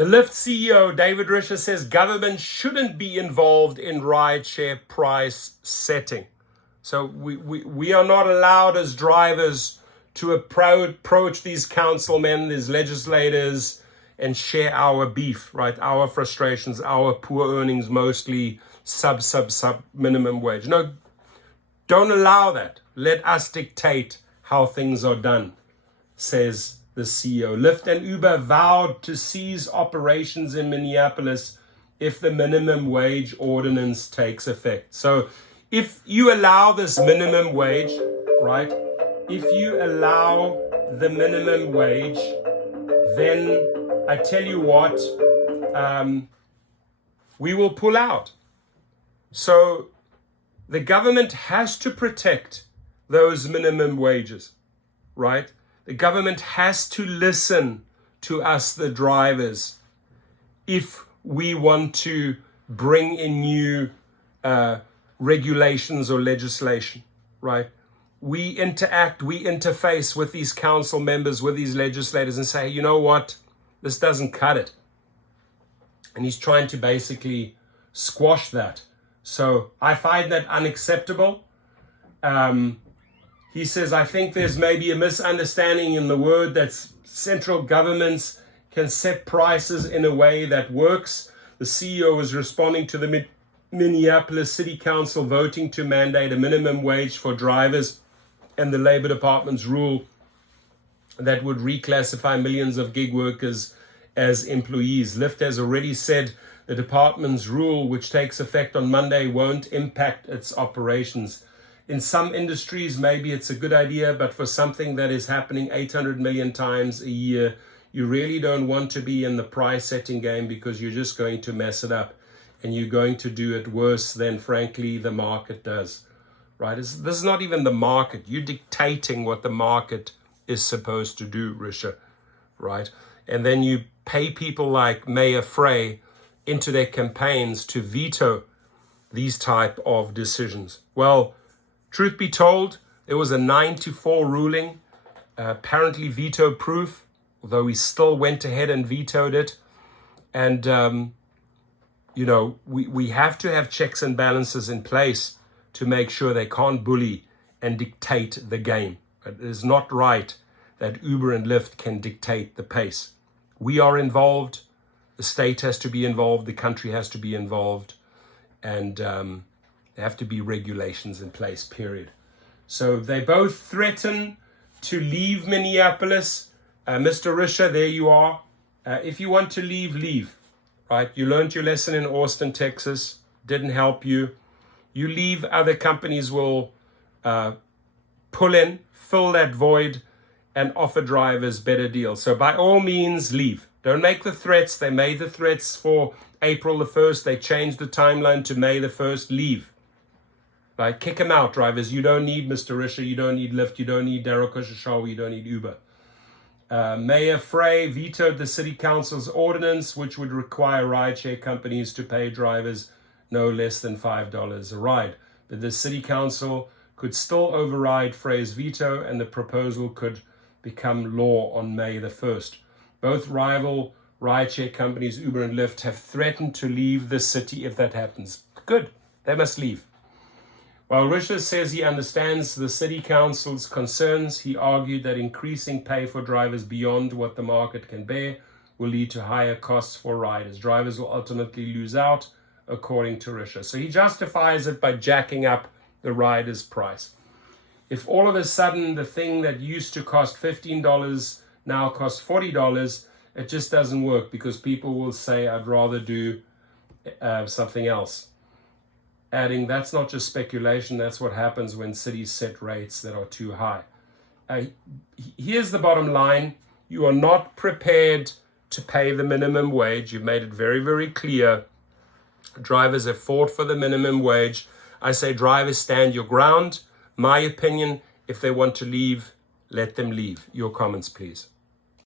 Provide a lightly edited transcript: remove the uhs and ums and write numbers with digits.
The Lyft CEO David Risher says government shouldn't be involved in rideshare price setting. So we are not allowed as drivers to approach these councilmen, these legislators, and share our beef, right? Our frustrations, our poor earnings, mostly sub minimum wage. No, don't allow that. Let us dictate how things are done, says the CEO. Lyft and Uber vowed to cease operations in Minneapolis if the minimum wage ordinance takes effect. So if you allow this minimum wage, right? If you allow the minimum wage, then I tell you what, we will pull out. So the government has to protect those minimum wages, right? The government has to listen to us, the drivers, if we want to bring in new regulations or legislation, right? We interact, we interface with these council members, with these legislators and say, you know what, this doesn't cut it. And he's trying to basically squash that. So I find that unacceptable. He says, I think there's maybe a misunderstanding in the word that central governments can set prices in a way that works. The CEO is responding to the Minneapolis City Council voting to mandate a minimum wage for drivers and the Labor Department's rule that would reclassify millions of gig workers as employees. Lyft has already said the department's rule, which takes effect on Monday, won't impact its operations. In some industries, maybe it's a good idea, but for something that is happening 800 million times a year, you really don't want to be in the price setting game because you're just going to mess it up and you're going to do it worse than, frankly, the market does, right? This is not even the market. You're dictating what the market is supposed to do, Risher, right? And then you pay people like Mayor Frey into their campaigns to veto these type of decisions. Well, truth be told, there was a 9-4 ruling, apparently veto proof, although he still went ahead and vetoed it. And, you know, we have to have checks and balances in place to make sure they can't bully and dictate the game. It is not right that Uber and Lyft can dictate the pace. We are involved. The state has to be involved. The country has to be involved. And there have to be regulations in place, period. So they both threaten to leave Minneapolis. Mr. Risher, there you are. If you want to leave, leave. Right? You learned your lesson in Austin, Texas. Didn't help you. You leave, other companies will pull in, fill that void, and offer drivers better deals. So by all means, leave. Don't make the threats. They made the threats for April the 1st. They changed the timeline to May the 1st. Leave. Right? Kick them out, drivers. You don't need Mr. Risher. You don't need Lyft. You don't need Daryl Kushashawa. You don't need Uber. Mayor Frey vetoed the city council's ordinance, which would require rideshare companies to pay drivers no less than $5 a ride. But the city council could still override Frey's veto, and the proposal could become law on May the 1st. Both rival rideshare companies, Uber and Lyft, have threatened to leave the city if that happens. Good, they must leave. While Risher says he understands the city council's concerns, he argued that increasing pay for drivers beyond what the market can bear will lead to higher costs for riders. Drivers will ultimately lose out, according to Risher. So he justifies it by jacking up the rider's price. If all of a sudden the thing that used to cost $15 now costs $40, it just doesn't work because people will say, I'd rather do something else. Adding, that's not just speculation, that's what happens when cities set rates that are too high. Here's the bottom line. You are not prepared to pay the minimum wage. You've made it very, very clear. Drivers have fought for the minimum wage. I say drivers, stand your ground. My opinion, if they want to leave, let them leave. Your comments, please.